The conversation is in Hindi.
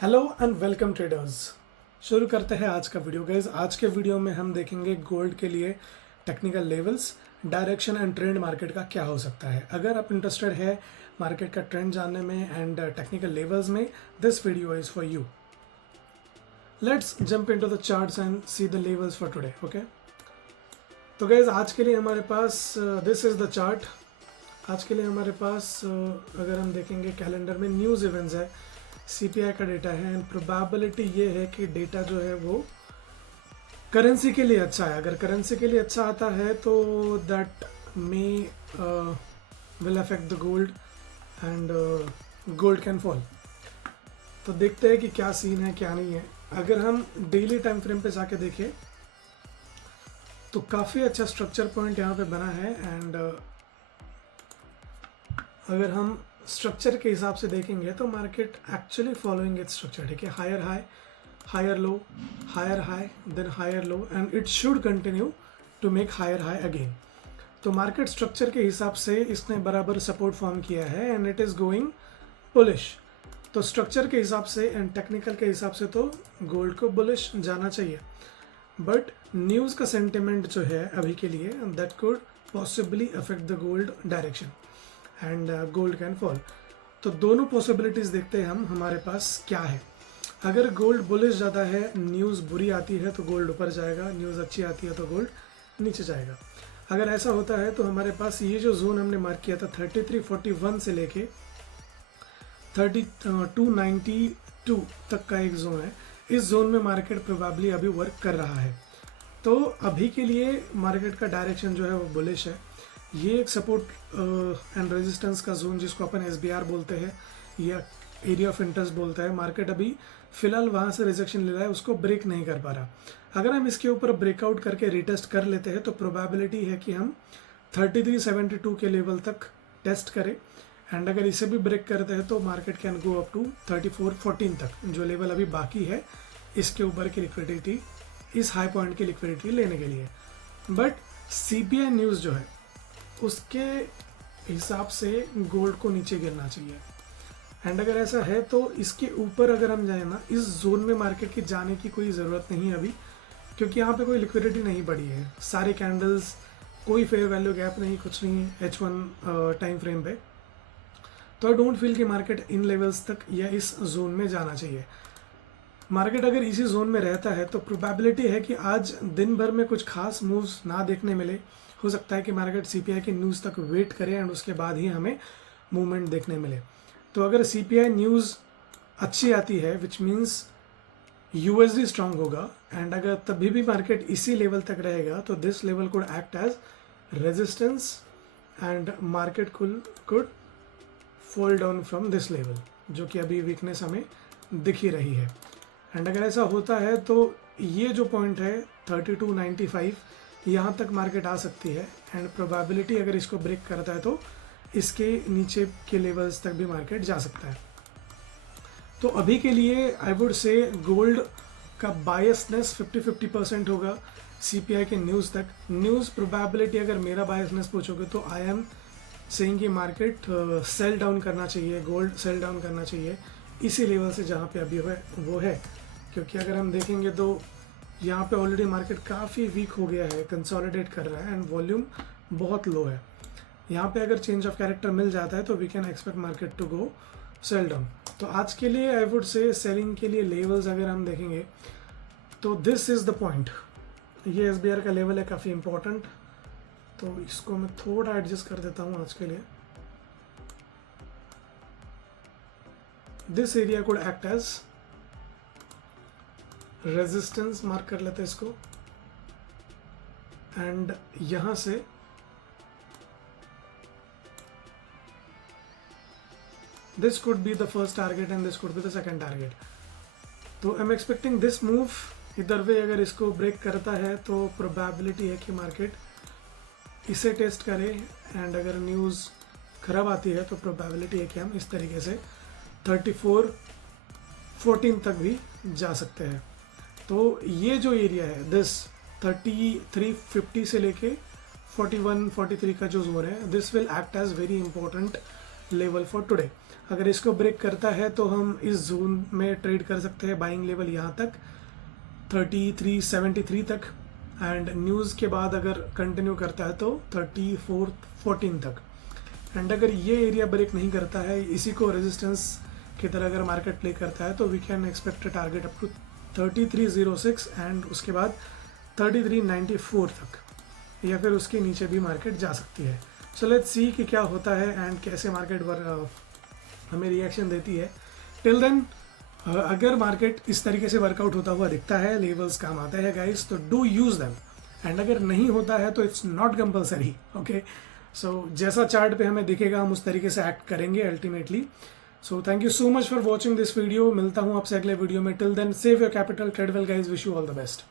Hello and welcome traders. शुरू करते हैं आज का वीडियो गाइज। आज के वीडियो में हम देखेंगे गोल्ड के लिए technical levels, direction and trend market का क्या हो सकता है। अगर आप इंटरेस्टेड है मार्केट का ट्रेंड जानने में एंड टेक्निकल लेवल्स में, this video is for you. Let's jump into the charts and see the levels for today. Okay, तो गाइज आज के लिए हमारे पास दिस इज द चार्ट। आज के लिए हमारे पास अगर हम देखेंगे कैलेंडर में न्यूज़ इवेंट्स है, सीपीआई का डेटा है एंड प्रोबेबिलिटी ये है कि डेटा जो है वो करेंसी के लिए अच्छा है। अगर करेंसी के लिए अच्छा आता है तो that may will affect the gold and gold can fall. तो देखते हैं कि क्या सीन है क्या नहीं है। अगर हम डेली टाइम फ्रेम पे जाके देखें तो काफ़ी अच्छा स्ट्रक्चर पॉइंट यहाँ पे बना है एंड अगर हम स्ट्रक्चर के हिसाब से देखेंगे तो market actually following its structure. ठीक है, higher high, higher low, higher high, then higher low and it should continue to make higher high again. तो मार्केट स्ट्रक्चर के हिसाब से इसने बराबर सपोर्ट फॉर्म किया है and it is going bullish. तो स्ट्रक्चर के हिसाब से एंड टेक्निकल के हिसाब से तो गोल्ड को बुलिश जाना चाहिए, बट न्यूज़ का सेंटिमेंट जो है अभी के लिए that could possibly affect the gold direction and gold can fall. तो दोनों पॉसिबिलिटीज़ देखते हैं हम हमारे पास क्या है। अगर गोल्ड बुलिश ज़्यादा है, न्यूज़ बुरी आती है तो गोल्ड ऊपर जाएगा, न्यूज़ अच्छी आती है तो गोल्ड नीचे जाएगा। अगर ऐसा होता है तो हमारे पास ये जो जोन हमने मार्क किया था 3341 से लेके 3292 तक का एक जोन है। इस जोन में मार्केट प्रोबेबली अभी वर्क कर रहा है। तो अभी के लिए मार्केट का डायरेक्शन जो है वो बुलिश है। ये एक सपोर्ट एंड रेजिस्टेंस का जोन जिसको अपन SBR बोलते हैं या एरिया ऑफ इंटरेस्ट बोलता है, मार्केट अभी फिलहाल वहाँ से रिजेक्शन ले रहा है, उसको ब्रेक नहीं कर पा रहा। अगर हम इसके ऊपर ब्रेकआउट करके रिटेस्ट कर लेते हैं तो प्रोबेबिलिटी है कि हम 3372 के लेवल तक टेस्ट करें एंड अगर इसे भी ब्रेक करते हैं तो market can go up to 3414 तक, जो लेवल अभी बाकी है इसके ऊपर की लिक्विडिटी, इस हाई पॉइंट की लिक्विडिटी लेने के लिए। बट CPI न्यूज़ जो है उसके हिसाब से गोल्ड को नीचे गिरना चाहिए एंड अगर ऐसा है तो इसके ऊपर अगर हम जाए ना, इस जोन में मार्केट की जाने की कोई ज़रूरत नहीं है अभी, क्योंकि यहाँ पे कोई लिक्विडिटी नहीं बढ़ी है। सारे कैंडल्स, कोई फेयर वैल्यू गैप नहीं, कुछ नहीं है H1 टाइम फ्रेम पे। तो आई डोंट फील कि मार्केट इन लेवल्स तक या इस जोन में जाना चाहिए। मार्केट अगर इसी जोन में रहता है तो प्रोबेबिलिटी है कि आज दिन भर में कुछ खास मूव्स ना देखने मिले। हो सकता है कि मार्केट CPI की न्यूज़ तक वेट करे एंड उसके बाद ही हमें मूवमेंट देखने मिले। तो अगर CPI न्यूज़ अच्छी आती है विच मीन्स USD स्ट्रांग होगा एंड अगर तभी भी मार्केट इसी लेवल तक रहेगा तो this level could act as resistance and market could fall down from this level, जो कि अभी वीकनेस हमें दिख ही रही है। एंड अगर ऐसा होता है तो ये जो पॉइंट है 3295 यहाँ तक मार्केट आ सकती है एंड प्रोबेबिलिटी अगर इसको ब्रेक करता है तो इसके नीचे के लेवल्स तक भी मार्केट जा सकता है। तो अभी के लिए आई वुड से गोल्ड का बायसनेस 50-50% होगा CPI के न्यूज़ तक। न्यूज़ प्रोबेबिलिटी अगर मेरा बायसनेस पूछोगे तो आई एम सेइंग कि मार्केट सेल डाउन करना चाहिए, गोल्ड सेल डाउन करना चाहिए इसी लेवल से जहाँ पे अभी वो है। क्योंकि अगर हम देखेंगे तो यहाँ पे ऑलरेडी मार्केट काफ़ी वीक हो गया है, कंसोलिडेट कर रहा है एंड वॉल्यूम बहुत लो है। यहाँ पे अगर चेंज ऑफ कैरेक्टर मिल जाता है तो we can expect market to go sell down. तो आज के लिए आई वुड से सेलिंग के लिए लेवल्स अगर हम देखेंगे तो दिस इज़ द पॉइंट। ये SBR का लेवल है काफ़ी इंपॉर्टेंट, तो इसको मैं थोड़ा एडजस्ट कर देता हूँ आज के लिए। This area could act as resistance, mark कर लेते हैं इसको एंड यहां से this could be the first target and this could be the second target. तो I am expecting this move इधर वे अगर इसको ब्रेक करता है तो प्रोबेबिलिटी है कि मार्केट इसे टेस्ट करे एंड अगर न्यूज़ खराब आती है तो प्रोबेबिलिटी है कि हम इस तरीके से 3414 तक भी जा सकते हैं। तो ये जो एरिया है दिस 3350 से लेके 41-43 का जो जोन है, this will act as very important level for today. अगर इसको ब्रेक करता है तो हम इस जोन में ट्रेड कर सकते हैं, बाइंग लेवल यहाँ तक 3373 तक, एंड न्यूज़ के बाद अगर कंटिन्यू करता है तो 3414 तक। एंड अगर ये एरिया ब्रेक नहीं करता है, इसी को रेजिस्टेंस की तरह अगर मार्केट प्ले करता है, तो we can expect a target up to 3306 and उसके बाद 3394 तक, या फिर उसके नीचे भी मार्केट जा सकती है। सो लेट्स सी कि क्या होता है एंड कैसे मार्केट हमें रिएक्शन देती है। टिल देन अगर मार्केट इस तरीके से वर्कआउट होता हुआ दिखता है, लेवल्स काम आते हैं गाइस, तो डू यूज़ देम। एंड अगर नहीं होता है तो इट्स नॉट कंपलसरी, ओके। सो जैसा चार्ट पे हमें दिखेगा हम उस तरीके से एक्ट करेंगे ultimately. So thank you so much for watching this video. मिलता हूँ आपसे अगले वीडियो में। Till then save your capital, trade well guys, wish you all the best.